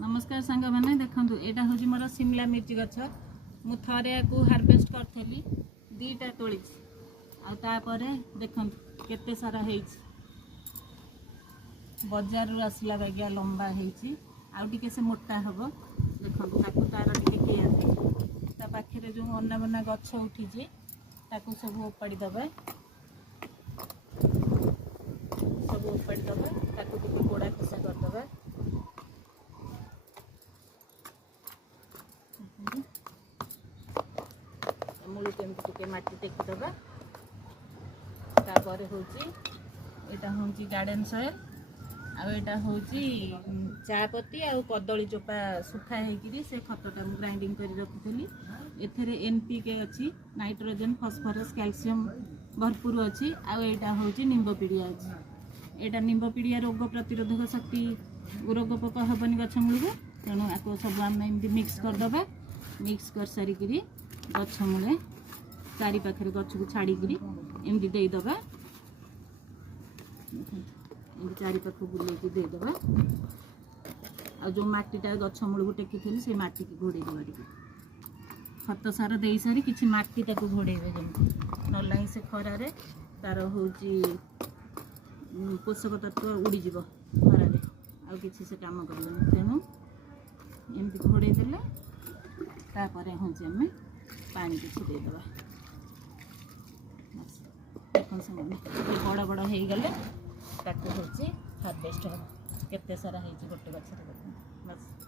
नमस्कार सांग मैंने देखूँ यहाँ हूँ मोर शिमला मिर्च गछ मु थे या हार्वेस्ट करी दीटा तोली आपर देखु केते सारा बजार रू आसला बागिया लंबा होटी से मोटा हम देखो तार टे केयर पाखे जो अना बना गछ उठी सब उपाड़ी दबा सब उपाड़ी दबा गोड़ा खिसा करदे मूल के माटी टेकिदबा तापर हूँ यहाँ हूँ गार्डन सॉइल आटा हूँ चापत्ती आ कदली चोपा सुखा होकर से खतटा ग्राइंडिंग कर रखी एथेर NPK अच्छी नाइट्रोजन फॉस्फोरस कैल्शियम भरपूर अच्छी आटा हूँ निम्बपीड़िया अच्छी यहाँ निम्बपीड़िया रोग प्रतिरोधक शक्ति रोग पोक हेनी गछ मूल को तेणु आपको सब आम मिक्स करदे मिक्स कर सारिक गछ मूले चारि पाखे गछ को छाड़िकी एमती देदबा चारि पाख बुलेकी देदबा आ जो मटीटा गछ मूल को टेकी से मटी की घोड़े देवा खत सार दे सारी किसी मटी घोड़े ना से खरारे तार हूँ पोषक तत्व उड़ीज खरारे आ कि से कम कर तेणु एमती घोड़े देले तापर हूँ आम पानी किसी देदबा देखो से बड़ बड़ हो गले ताकू हूँ हार्वेस्ट हम केते सारा गोटे गछ बस।